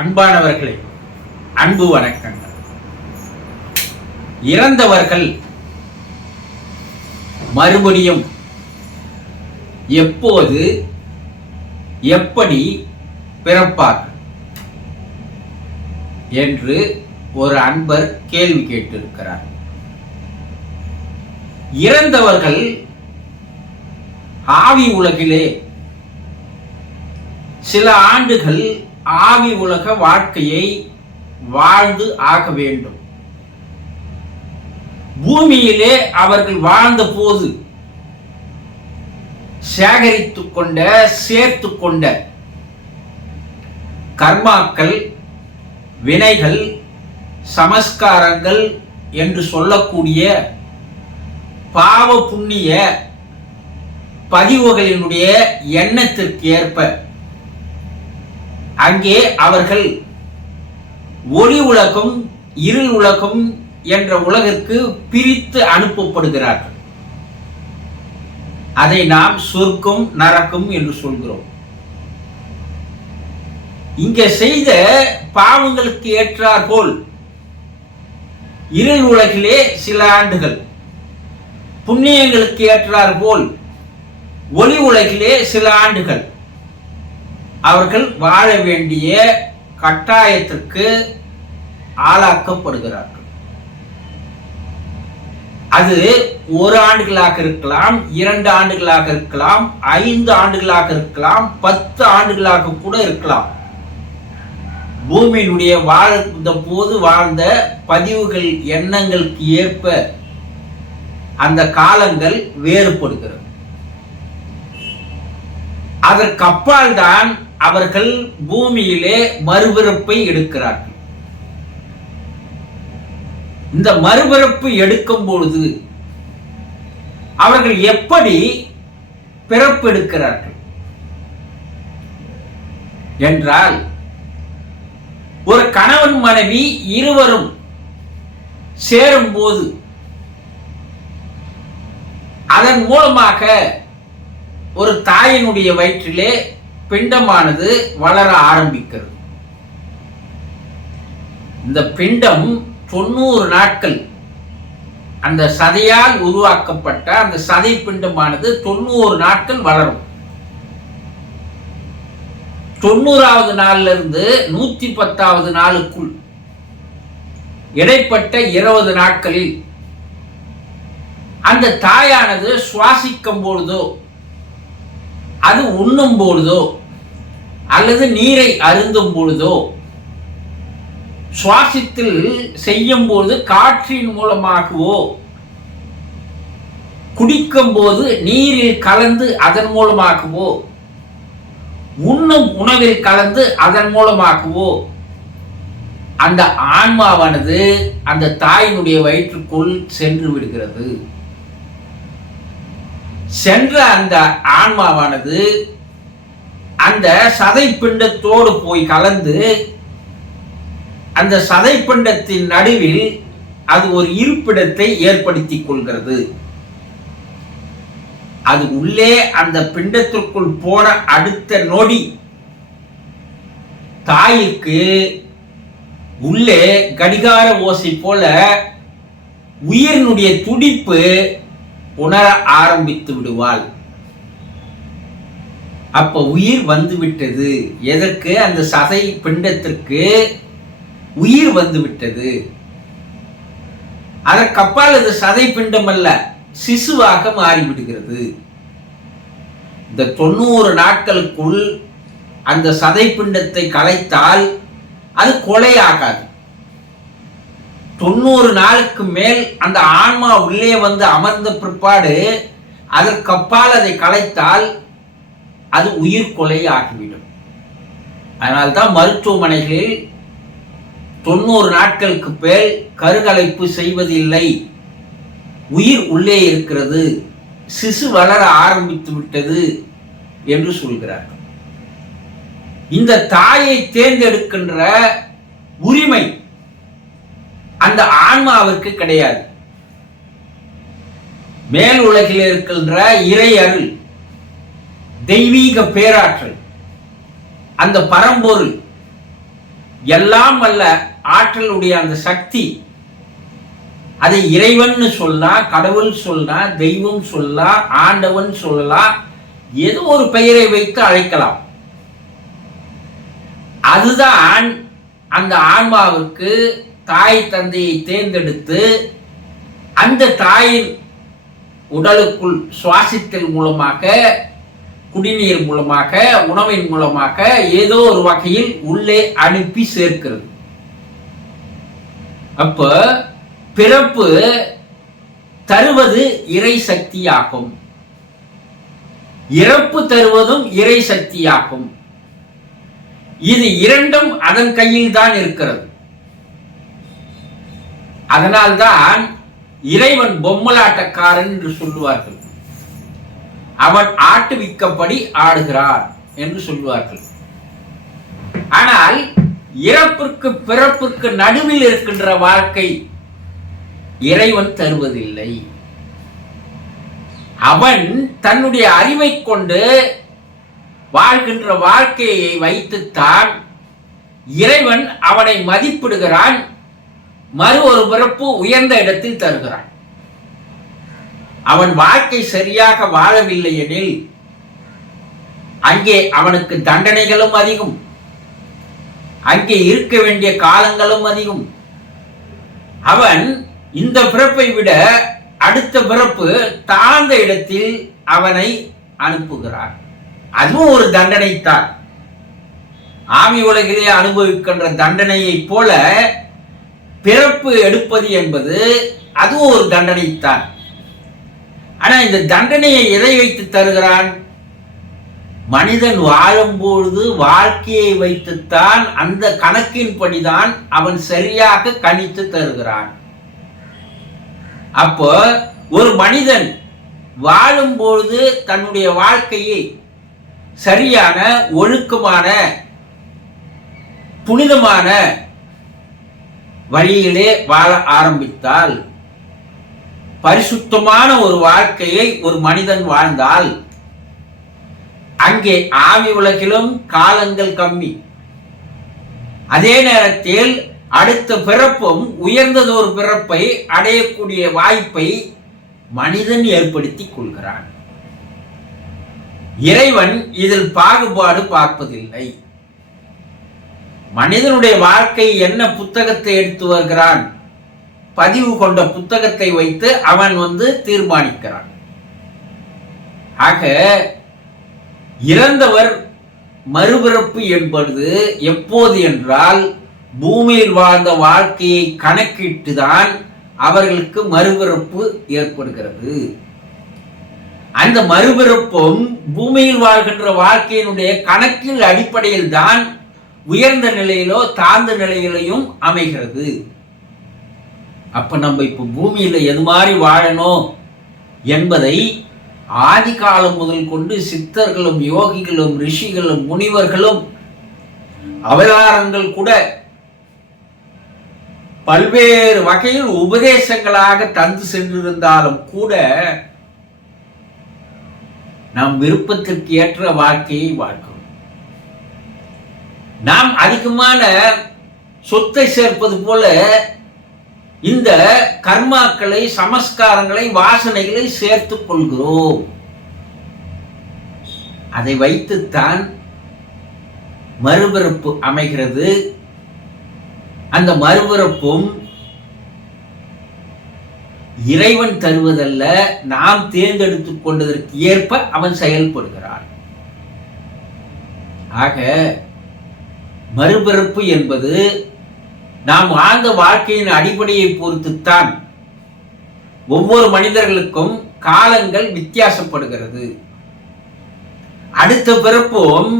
அன்பானவர்களே, அன்பு வணக்கங்கள். இறந்தவர்கள் மறுபடியும் எப்போது எப்படி பிறப்பார்கள் என்று ஒரு அன்பர் கேள்வி கேட்டிருக்கிறார். இறந்தவர்கள் ஆவி உலகிலே சில ஆண்டுகள் ஆவி உலக வாழ்க்கையை வாழ்ந்து ஆக வேண்டும். பூமியிலே அவர்கள் வாழ்ந்த போது சேகரித்துக் கொண்ட சேர்த்து கொண்ட கர்மாக்கள், வினைகள், சமஸ்காரங்கள் என்று சொல்லக்கூடிய பாவ புண்ணிய பதிவுகளினுடைய எண்ணத்திற்கு ஏற்ப அங்கே அவர்கள் ஒளி உலகம், இருள் உலகம் என்ற உலகிற்கு பிரித்து அனுப்பப்படுகிறார்கள். அதை நாம் சொர்க்கம், நரகம் என்று சொல்கிறோம். இங்கே செய்த பாவங்களுக்கு ஏற்றாற்போல் இருள் உலகிலே சில ஆண்டுகள், புண்ணியங்களுக்கு ஏற்றாற்போல் ஒளி உலகிலே சில ஆண்டுகள் அவர்கள் வாழ வேண்டிய கட்டாயத்திற்கு ஆளாக்கப்படுகிறார்கள். அது 1 ஆண்டுகளாக இருக்கலாம், 2 ஆண்டுகளாக இருக்கலாம், 5 ஆண்டுகளாக இருக்கலாம், 10 ஆண்டுகளாக கூட இருக்கலாம். பூமியினுடைய வாழ்ந்த போது வாழ்ந்த பதிவுகள், எண்ணங்களுக்கு ஏற்ப அந்த காலங்கள் வேறுபடுகிறது. அதற்கப்பால் தான் அவர்கள் பூமியிலே மறுபிறப்பை எடுக்கிறார்கள். இந்த மறுபிறப்பு எடுக்கும் பொழுது அவர்கள் எப்படி பிறப்பு எடுக்கிறார்கள் என்றால், ஒரு கணவன் மனைவி இருவரும் சேரும் போது அதன் மூலமாக ஒரு தாயினுடைய வயிற்றிலே பிண்டமானது வளர ஆரம்பிக்கிறது. இந்த பிண்டம் 90 நாட்கள் அந்த சதையால் உருவாக்கப்பட்ட அந்த சதை பிண்டமானது 90 நாட்கள் வளரும். 90வது நாள்ல இருந்து 110வது நாளுக்குள் இடைப்பட்ட 20 நாட்களில் அந்த தாயானது சுவாசிக்கும் பொழுதோ, அது உண்ணும் பொழுதோ, அல்லது நீரை அருந்தும் பொழுதோ, சுவாசத்தில் செய்யும் போது காற்றின் மூலமாகவோ, குடிக்கும் போது நீரில் கலந்து அதன் மூலமாகவோ, உண்ணும் உணவில் கலந்து அதன் மூலமாகவோ அந்த ஆன்மாவானது அந்த தாயினுடைய வயிற்றுக்குள் சென்று விடுகிறது. சென்ற அந்த ஆன்மாவானது அந்த சதை பிண்டத்தோடு போய் கலந்து அந்த சதை பிண்டத்தின் நடுவில் அது ஒரு இருப்பிடத்தை ஏற்படுத்திக் கொள்கிறது. அது உள்ளே அந்த பிண்டத்திற்குள் போன அடுத்த நொடி தாய்க்கு உள்ளே கடிகார ஓசை போல உயிரினுடைய துடிப்பு உணர ஆரம்பித்து விடுவாள். அப்ப உயிர் வந்து விட்டது. எதற்கு? அந்த சதை பிண்டத்திற்கு உயிர் வந்து விட்டது. அதற்கப்பால் அது சதை பிண்டம் அல்ல, சிசுவாக மாறிவிடுகிறது. இந்த 90 நாட்களுக்குள் அந்த சதை பிண்டத்தை கலைத்தால் அது கொலையாகாது. 90 நாளுக்கு மேல் அந்த ஆன்மா உள்ளே வந்து அமர்ந்த பிற்பாடு அதற்கப்பால் அதை கலைத்தால் அது உயிர் கொலை ஆகிவிடும். அதனால்தான் மருத்துவமனைகளில் 90 நாட்களுக்கு மேல் கருக்கலைப்பு செய்வதில்லை. உயிர் உள்ளே இருக்கிறது, சிசு வளர ஆரம்பித்து விட்டது என்று சொல்கிறார்கள். இந்த தாயை தேர்ந்தெடுக்கின்ற உரிமை அந்த ஆன்மாவிற்கு கிடையாது. மேல் உலகில் இருக்கின்ற இறை அருள், தெய்வீக பேராற்றல், அந்த பரம்பொருள் எல்லாம் அல்ல ஆற்றலுடைய அந்த சக்தி, அதை இறைவன் சொல்லலாம், கடவுள் சொல்லலாம், தெய்வம் சொல்லலாம், ஆண்டவன் சொல்லலாம், ஏதோ ஒரு பெயரை வைத்து அழைக்கலாம். அதுதான் அந்த ஆன்மாவுக்கு தாய் தந்தையை தேர்ந்தெடுத்து அந்த தாயின் உடலுக்குள் சுவாசித்தல் மூலமாக, குடிநீர் மூலமாக, உணவின் மூலமாக ஏதோ ஒரு வகையில் உள்ளே அனுப்பி சேர்க்கிறது. அப்ப பிறப்பு தருவது இறை சக்தியாகும், இறப்பு தருவதும் இறை சக்தியாகும். இது இரண்டும் அதன் கையில் தான் இருக்கிறது. அதனால்தான் இறைவன் பொம்மலாட்டக்காரன் என்று சொல்லுவார்கள். அவன் ஆட்டுவிக்கப்படி ஆடுகிறார் என்று சொல்லுவார்கள். ஆனால் இறப்பிற்கு பிறப்பிற்கு நடுவில் இருக்கின்ற வாழ்க்கை இறைவன் தருவதில்லை. அவன் தன்னுடைய அறிவை கொண்டு வாழ்கின்ற வாழ்க்கையை வைத்துத்தான் இறைவன் அவனை மதிப்பிடுகிறான். மறு ஒரு பிறப்பு உயர்ந்த இடத்தில் தருகிறான். அவன் வாழ்க்கை சரியாக வாழவில்லை எனில் அங்கே அவனுக்கு தண்டனைகளும் அதிகம், அங்கே இருக்க வேண்டிய காலங்களும் அதிகம். அவன் இந்த பிறப்பை விட அடுத்த பிறப்பு தாழ்ந்த இடத்தில் அவனை அனுப்புகிறார். அதுவும் ஒரு தண்டனைத்தான். ஆவி உலகிலே அனுபவிக்கின்ற தண்டனையை போல பிறப்பு எடுப்பது என்பது அதுவும் ஒரு தண்டனைத்தான். ஆனா இந்த தண்டனையை எதை வைத்து தருகிறான்? மனிதன் வாழும்பொழுது வாழ்க்கையை வைத்துத்தான், அந்த கணக்கின்படிதான் அவன் சரியாக கணித்து தருகிறான். அப்போ ஒரு மனிதன் வாழும்பொழுது தன்னுடைய வாழ்க்கையை சரியான, ஒழுக்கமான, புனிதமான வழியிலே வாழ ஆரம்பித்தால், பரிசுத்தமான ஒரு வாழ்க்கையை ஒரு மனிதன் வாழ்ந்தால், அங்கே ஆவி உலகிலும் காலங்கள் கம்மி. அதே நேரத்தில் அடுத்த பிறப்பும் உயர்ந்ததொரு பிறப்பை அடையக்கூடிய வாய்ப்பை மனிதன் ஏற்படுத்திக் கொள்கிறான். இறைவன் இதில் பாகுபாடு பார்ப்பதில்லை. மனிதனுடைய வாழ்க்கை என்ன புத்தகத்தை எடுத்து வருகிறான், பதிவு கொண்ட புத்தகத்தை வைத்து அவன் தீர்மானிக்கிறான். ஆக இறந்தவர் மறுபிறப்பு என்பது எப்போது என்றால், பூமியில் வாழ்ந்த வாழ்க்கையை கணக்கிட்டுதான் அவர்களுக்கு மறுபிறப்பு ஏற்படுகிறது. அந்த மறுபிறப்பும் பூமியில் வாழ்கின்ற வாழ்க்கையினுடைய கணக்கில் அடிப்படையில் தான் உயர்ந்த நிலையிலோ தாழ்ந்த நிலையிலையும் அமைகிறது. அப்ப நம்ம இப்ப பூமியில எது மாதிரி வாழணும் என்பதை ஆதி காலம் முதல் கொண்டு சித்தர்களும், யோகிகளும், ரிஷிகளும், முனிவர்களும், அவதாரங்கள் கூட பல்வேறு வகையில் உபதேசங்களாக தந்து சென்றிருந்தாலும் கூட நம் விருப்பத்திற்கு ஏற்ற வாழ்க்கையை வாழ்க்கிறோம். நாம் அதிகமான சொத்தை சேர்ப்பது போல இந்த கர்மாக்களை, சமஸ்காரங்களை, வாசனைகளை சேர்த்துக் கொள்கிறோம். அதை வைத்துத்தான் மறுபிறப்பு அமைகிறது. அந்த மறுபிறப்பும் இறைவன் தருவதல்ல, நாம் தேர்ந்தெடுத்துக் கொண்டதற்கு ஏற்ப அவன் செயல்படுகிறான். ஆக மறுபிறப்பு என்பது நாம் வாழ்ந்த வாழ்க்கையின் அடிப்படையை பொறுத்துத்தான் ஒவ்வொரு மனிதர்களுக்கும் காலங்கள் வித்தியாசப்படுகிறது. அடுத்த பிறப்பும்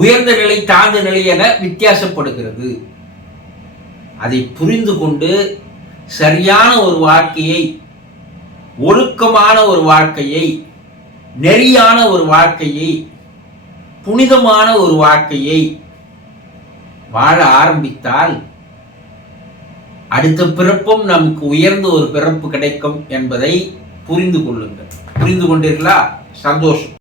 உயர்ந்த நிலை, தாழ்ந்த நிலை என வித்தியாசப்படுகிறது. அதை புரிந்து கொண்டு சரியான ஒரு வாழ்க்கையை, ஒழுக்கமான ஒரு வாழ்க்கையை, நெறியான ஒரு வாழ்க்கையை, புனிதமான ஒரு வாழ்க்கையை வாழ ஆரம்பித்தால் அடுத்த பிறப்பும் நமக்கு உயர்ந்த ஒரு பிறப்பு கிடைக்கும் என்பதை புரிந்து கொள்ளுங்கள். புரிந்து கொண்டீர்களா? சந்தோஷம்.